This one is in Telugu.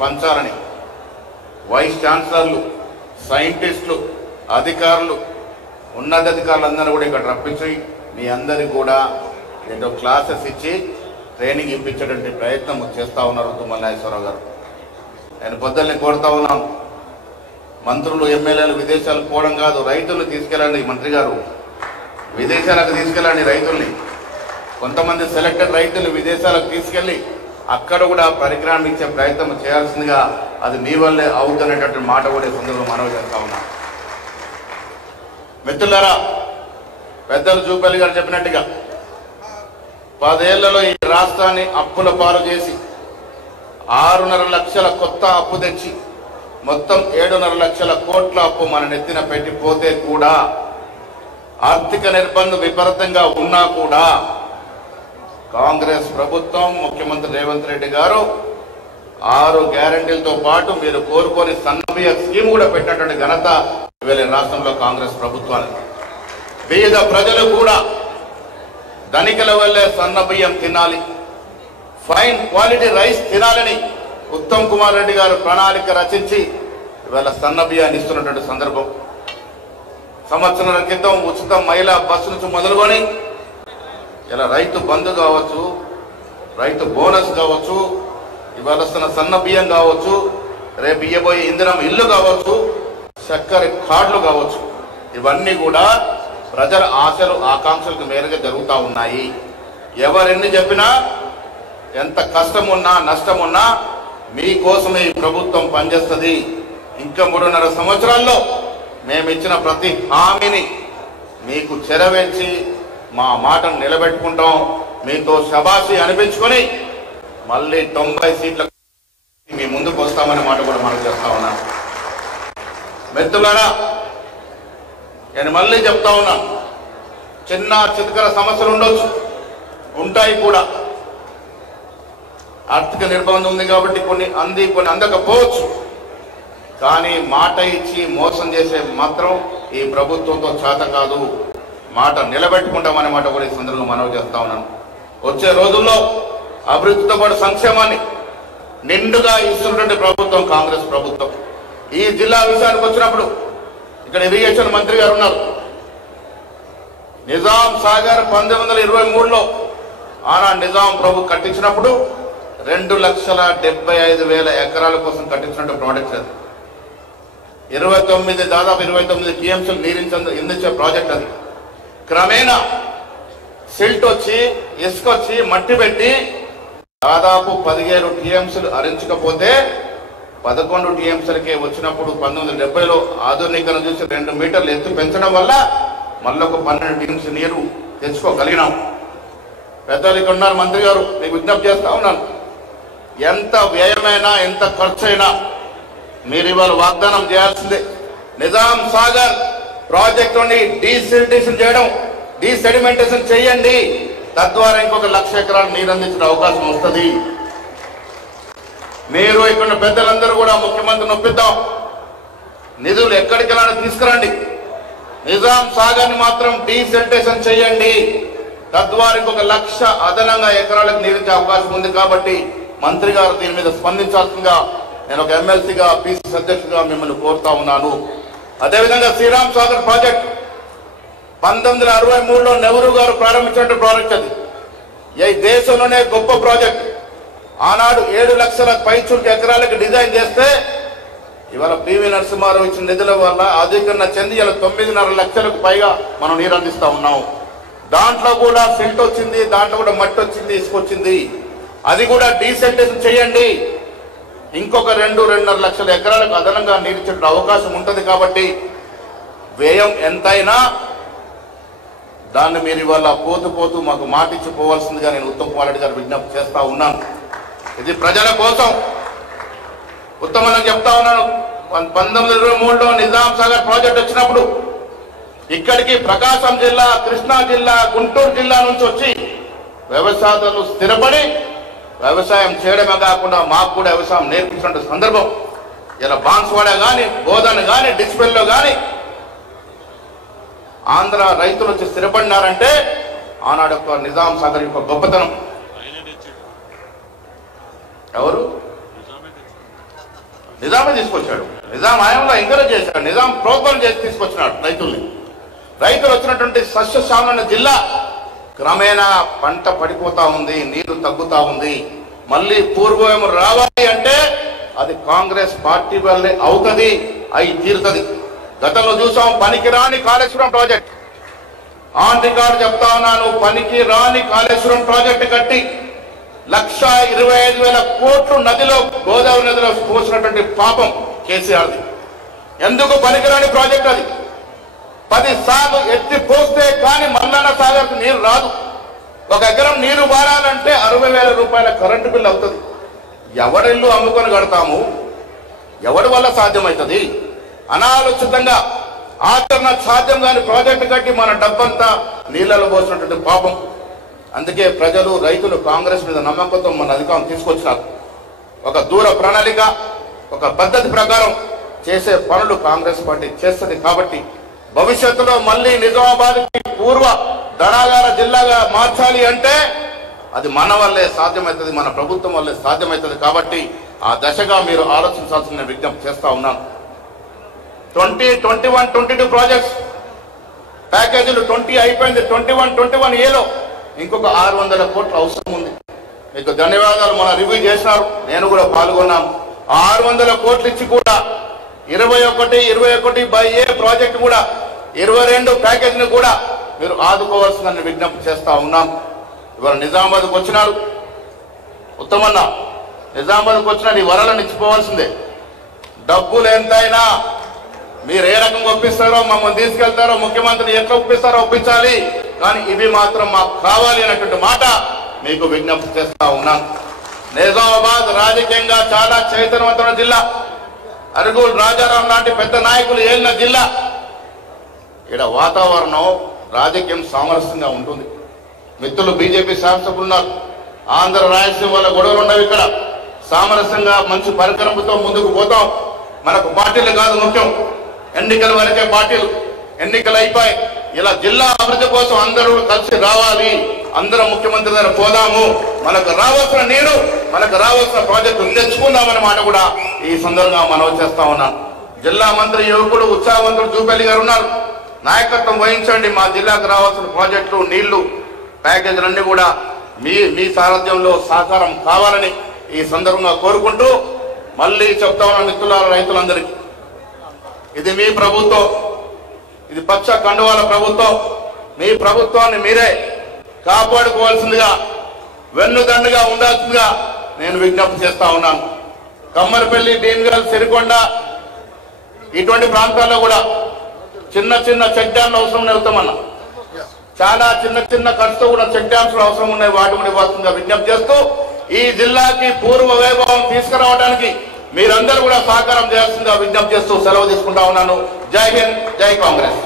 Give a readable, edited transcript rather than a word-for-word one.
పంచాలని వైస్ ఛాన్సలర్లు, సైంటిస్టులు, అధికారులు, ఉన్నతాధికారులందరూ కూడా ఇక్కడ రప్పించి మీ అందరికి కూడా ఏదో క్లాసెస్ ఇచ్చి ట్రైనింగ్ ఇప్పించేటువంటి ప్రయత్నం చేస్తూ ఉన్నారు తుమ్మల నాగేశ్వరరావు గారు. నేను పొద్దున్నే కోరుతా ఉన్నాను, మంత్రులు ఎమ్మెల్యేలు విదేశాలకు పోవడం కాదు, రైతులను తీసుకెళ్ళండి. మంత్రి గారు విదేశాలకు తీసుకెళ్ళండి రైతుల్ని. కొంతమంది సెలెక్టెడ్ రైతులు విదేశాలకు తీసుకెళ్ళి అక్కడ కూడా పరికరాన్ని ఇచ్చే ప్రయత్నం చేయాల్సిందిగా, అది మీ వల్లే అవుతున్నటువంటి మాట కూడా ఈ సందర్భంలో మనవి చేస్తా ఉన్నా. మిత్రులారా, పెద్దలు జూపల్లి గారు చెప్పినట్టుగా 10 ఏళ్లలో ఈ రాష్ట్రాన్ని అప్పుల పాలు చేసి 6.5 లక్షల కొత్త అప్పు తెచ్చి మొత్తం 7.5 లక్షల కోట్ల అప్పు మన నెత్తిన పెట్టిపోతే కూడా, ఆర్థిక నిర్బంధం విపరీతంగా ఉన్నా కూడా కాంగ్రెస్ ప్రభుత్వం, ముఖ్యమంత్రి రేవంత్ రెడ్డి గారు 6 గ్యారంటీలతో పాటు మీరు కోరుకొని సన్నబియ్య స్కీమ్ కూడా పెట్టినటువంటి ఘనత ఇవాళ రాష్ట్రంలో కాంగ్రెస్ ప్రభుత్వానికి. పేద ప్రజలు కూడా ధనికుల వల్లే సన్నబియ్యం తినాలి, ఫైన్ క్వాలిటీ రైస్ తినాలని ఉత్తమ్ కుమార్ రెడ్డి గారు ప్రణాళిక రచించి ఇవాళ సన్నబియ్యాన్ని ఇస్తున్నటువంటి సందర్భం. సంవత్సరాల క్రితం ఉచిత మహిళా బస్సు నుంచి మొదలుకొని ఇలా రైతు బంధు కావచ్చు, రైతు బోనస్ కావచ్చు, ఇవాళ వస్తున్న సన్న బియ్యం కావచ్చు, రేపు ఇయ్యబోయే ఇంధనం ఇల్లు కావచ్చు, చక్కెర కార్డులు కావచ్చు, ఇవన్నీ కూడా ప్రజల ఆశలు ఆకాంక్షలకు మేరగా జరుగుతూ ఉన్నాయి. ఎవరెన్ని చెప్పినా, ఎంత కష్టమున్నా నష్టమున్నా మీకోసమే ఈ ప్రభుత్వం పనిచేస్తుంది. ఇంకా 3.5 సంవత్సరాల్లో మేము ఇచ్చిన ప్రతి హామీని మీకు చెరవేర్చి మా మాటను నిలబెట్టుకుంటాం. మీతో శబాషి అనిపించుకొని మళ్ళీ 90 సీట్ల మీ ముందుకు వస్తామనే మాట కూడా మనం చేస్తా ఉన్నాం. మిత్రులారా, నేను మళ్ళీ చెప్తా ఉన్నాను, చిన్న చితకర సమస్యలు ఉండొచ్చు, ఉంటాయి కూడా. ఆర్థిక నిర్బంధం ఉంది కాబట్టి కొన్ని అందకపోవచ్చు. కానీ మాట ఇచ్చి మోసం చేసే మాత్రం ఈ ప్రభుత్వంతో చేత కాదు. మాట నిలబెట్టుకుంటామనే మాట కూడా ఈ సందర్భంలో మనవి చేస్తా ఉన్నాను. వచ్చే రోజుల్లో అభివృద్ధితో పాటు సంక్షేమాన్ని నిండుగా ఇస్తున్నటువంటి ప్రభుత్వం కాంగ్రెస్ ప్రభుత్వం. ఈ జిల్లా విషయానికి వచ్చినప్పుడు ఇక్కడ ఇరిగేషన్ మంత్రి గారు ఉన్నారు. నిజాం సాగర్ 1923లో ఆనాడు నిజాం ప్రభు కట్టించినప్పుడు 2,75,000 ఎకరాల కోసం కట్టించినట్టు ప్రాజెక్ట్ అది. 29 టీఎంసీలు నీరించే ప్రాజెక్ట్ అది. క్రమేణా సిల్ట్ వచ్చి, ఇసుక వచ్చి, మట్టి పెట్టి దాదాపు 17 టీఎంసీలు అరించకపోతే 11 టీఎంసీలకే వచ్చినప్పుడు 1970లో ఆధునీకరణ చూసి 2 మీటర్లు ఎత్తు పెంచడం వల్ల మళ్ళీ ఒక 12 టీఎంసీ నీరు తెచ్చుకోగలిగినాం. పెద్దలు ఇక్కడ ఉన్నారు, మంత్రి గారు, మీకు విజ్ఞప్తి చేస్తా ఉన్నాను, ఎంత వ్యయమైనా ఎంత ఖర్చు అయినా మీరు ఇవాళ వాగ్దానం చేయాల్సిందే. నిజాం సాగర్ ప్రాజెక్టుని డీసెడిమెంటేషన్ చేయండి, తద్వారా ఇంకొక 1,00,000 ఎకరాలు నీరు అందించిన అవకాశం వస్తుంది. మీరు ఇక్కడ పెద్దలందరూ కూడా ముఖ్యమంత్రిని ఒప్పిద్దాం, నిధులు ఎక్కడికెళ్ళాలో తీసుకురండి, నిజాం సాగర్ని మాత్రం డీసెడిమెంటేషన్ చేయండి, తద్వారా ఇంకొక 1,00,000 అదనంగా ఎకరాలకు నీరించే అవకాశం ఉంది. కాబట్టి మంత్రి గారు దీని మీద స్పందించాల్సిందిగా నేను ఒక ఎమ్మెల్సీగా, పిసిసి అధ్యక్షుడిగా మిమ్మల్ని కోరుతా ఉన్నాను. అదేవిధంగా శ్రీరామ్ సాగర్ ప్రాజెక్ట్ 1963లో నెహ్రూ గారు ప్రారంభించిన ప్రాజెక్ట్ అది. ఈ దేశంలోనే గొప్ప ప్రాజెక్ట్. ఆనాడు 7 లక్షల పైచులకు ఎకరాలకు డిజైన్ చేస్తే ఇవాళ పివి నరసింహారావు ఇచ్చిన నిధుల వల్ల అధికరణ చెంది ఇలా 9.5 లక్షలకు పైగా మనం నీరు అందిస్తా ఉన్నాం. దాంట్లో కూడా సిల్ట్ వచ్చింది, దాంట్లో కూడా మట్టి వచ్చింది, ఇసుక వచ్చింది. అది కూడా డీసెంటేషన్ చేయండి, ఇంకొక 2-2.5 లక్షల ఎకరాలకు అదనంగా నీరిచ్చే అవకాశం ఉంటుంది. కాబట్టి వ్యయం ఎంతైనా దాన్ని మీరు ఇవాళ పోతూ మాకు మాటిచ్చి పోవాల్సిందిగా నేను ఉత్తమ్ కుమార్ రెడ్డి గారు విజ్ఞప్తి చేస్తా ఉన్నాను. ఇది ప్రజల కోసం. ఉత్తమని చెప్తా ఉన్నాను, 1923లో నిజాం సాగర్ ప్రాజెక్ట్ వచ్చినప్పుడు ఇక్కడికి ప్రకాశం జిల్లా, కృష్ణా జిల్లా, గుంటూరు జిల్లా నుంచి వచ్చి వ్యవసాయదారులు స్థిరపడి వ్యవసాయం చేయడమే కాకుండా మాకు కూడా వ్యవసాయం నేర్పించిన సందర్భం. ఇలా బాన్స్వాడ కానీ, బోధన కానీ, డిస్పెల్లో కానీ ఆంధ్ర రైతులు వచ్చి స్థిరపడినారంటే ఆనాడు యొక్క నిజాం సాగర్ యొక్క గొప్పతనం. ఎవరు నిజామే తీసుకొచ్చాడు. నిజాం హయాంలో ఎంకరేజ్ చేశాడు. నిజాం ప్రోత్సాహం చేసి తీసుకొచ్చినాడు రైతుల్ని. రైతులు వచ్చినటువంటి సస్యశ్యామలైన జిల్లా క్రమేణా పంట పడిపోతా ఉంది, నీరు తగ్గుతా ఉంది. మళ్ళీ పూర్వం రావాలి అంటే అది కాంగ్రెస్ పార్టీ వల్లే అవుతుంది, అయి తీరుతుంది. గతంలో చూసాం పనికిరాని కాళేశ్వరం ప్రాజెక్ట్. ఆన్ రికార్డు చెప్తా ఉన్నాను, పనికి రాని కాళేశ్వరం ప్రాజెక్టు కట్టి 1,25,000 కోట్లు నదిలో, గోదావరి నదిలో పోసినటువంటి పాపం కేసీఆర్ది. ఎందుకు పనికిరాని ప్రాజెక్ట్ అది? 10 సార్లు ఎత్తి పోస్తే కానీ మల్లన్న సాగర్కు నీరు రాదు. 1 ఎకరం నీరు వారాలంటే 60,000 రూపాయల కరెంటు బిల్లు అవుతుంది. ఎవరిల్లు అమ్ముకొని కడతాము? ఎవరి వల్ల సాధ్యమవుతుంది? అనాలోచితంగా ఆచరణ సాధ్యం కాని ప్రాజెక్టు కట్టి మన డబ్బంతా నీళ్లలో పోసినటువంటి పాపం. అందుకే ప్రజలు, రైతులు కాంగ్రెస్ మీద నమ్మకంతో మన అధికారం తీసుకొచ్చినారు. ఒక దూర ప్రణాళిక, ఒక పద్ధతి ప్రకారం చేసే పనులు కాంగ్రెస్ పార్టీ చేస్తుంది. కాబట్టి భవిష్యత్తులో మళ్ళీ నిజామాబాద్కి పూర్వ ధనాగార జిల్లాగా మార్చాలి అంటే అది మన వల్లే సాధ్యమవుతుంది, మన ప్రభుత్వం వల్లే సాధ్యమవుతుంది. కాబట్టి ఆ దశగా మీరు ఆలోచించాల్సిన విజ్ఞప్తి చేస్తా ఉన్నాను. 2021, 22 ప్రాజెక్ట్స్ ప్యాకేజీలు 20 అయిపోయింది. 21 ఏలో ఇంకొక 600 కోట్ల అవసరం ఉంది. మీకు ధన్యవాదాలు. మన రివ్యూ చేసినారు, నేను కూడా పాల్గొన్నాను. 600 కోట్లు ఇచ్చి కూడా 21/21 ప్రాజెక్టు కూడా 22 ప్యాకేజీని కూడా మీరు ఆదుకోవాల్సిందని విజ్ఞప్తి చేస్తా ఉన్నాం. ఇవాళ నిజామాబాద్కు వచ్చినారు ఉత్తమన్న, నిజామాబాద్కు వచ్చినారు. ఈ వరలను ఇచ్చిపోవాల్సిందే. డబ్బులు ఎంతైనా మీరు ఏ రకంగా ఒప్పిస్తారో, మమ్మల్ని తీసుకెళ్తారో, ముఖ్యమంత్రిని ఎట్లా ఒప్పిస్తారో ఒప్పించాలి, కానీ ఇవి మాత్రం మాకు కావాలి అనేటువంటి మాట మీకు విజ్ఞప్తి చేస్తా ఉన్నాను. నిజామాబాద్ రాజకీయంగా చాలా చైతన్యవంతమైన జిల్లా. అరుగులు రాజారాం లాంటి పెద్ద నాయకులు ఏలిన జిల్లా. ఇక్కడ వాతావరణం, రాజకీయం సామరస్యంగా ఉంటుంది. మిత్రులు బీజేపీ శాసకులు ఉన్నారు. ఆంధ్ర రాయలసీమ వల్ల గొడవలు ఉండవు. ఇక్కడ సామరస్యంగా మంచి పరికరంతో ముందుకు పోతాం. మనకు పార్టీలు కాదు ముఖ్యం, ఎన్నికల వరకే పార్టీలు. ఎన్నికలు అయిపోయి ఇలా జిల్లా అభివృద్ధి కోసం అందరూ కలిసి రావాలి, అందరం ముఖ్యమంత్రి దగ్గర పోదాము, మనకు రావాల్సిన నీరు, మనకు రావాల్సిన ప్రాజెక్టులు తెచ్చుకుందామనే మాట కూడా ఈ సందర్భంగా మనవి చేస్తా ఉన్నాను. జిల్లా మంత్రి యువకుడు, ఉత్సాహవంతుడు జూపల్లి గారు ఉన్నారు. నాయకత్వం వహించండి. మా జిల్లాకు రావాల్సిన ప్రాజెక్టులు, నీళ్లు, ప్యాకేజీలన్నీ కూడా మీ సారథ్యంలో సహకారం కావాలని ఈ సందర్భంగా కోరుకుంటూ మళ్ళీ చెప్తా ఉన్న మిత్రులారా, రైతులందరికీ ఇది మీ ప్రభుత్వం, ఇది పచ్చ కండువాల ప్రభుత్వం. మీ ప్రభుత్వాన్ని మీరే కాపాడుకోవాల్సిందిగా, వెన్నుదండుగా ఉండాల్సిందిగా నేను విజ్ఞప్తి చేస్తా ఉన్నాను. కమ్మరపల్లి, భీమగల్, సిరికొండ ఇటువంటి ప్రాంతాల్లో కూడా చిన్న చిన్న చెక్ డ్యాంలు అవసరం అవుతామన్నా. చాలా చిన్న ఖర్చుతో కూడా చెక్ డ్యామ్స్ అవసరం ఉన్నాయి. వాటి కూడా ఇవ్వాల్సిందిగా విజ్ఞప్తి చేస్తూ ఈ జిల్లాకి పూర్వ వైభవం తీసుకురావడానికి మీరందరూ కూడా సహకారం చేయాల్సిందిగా విజ్ఞప్తి చేస్తూ సెలవు తీసుకుంటా ఉన్నాను. జై హింద్, జై కాంగ్రెస్.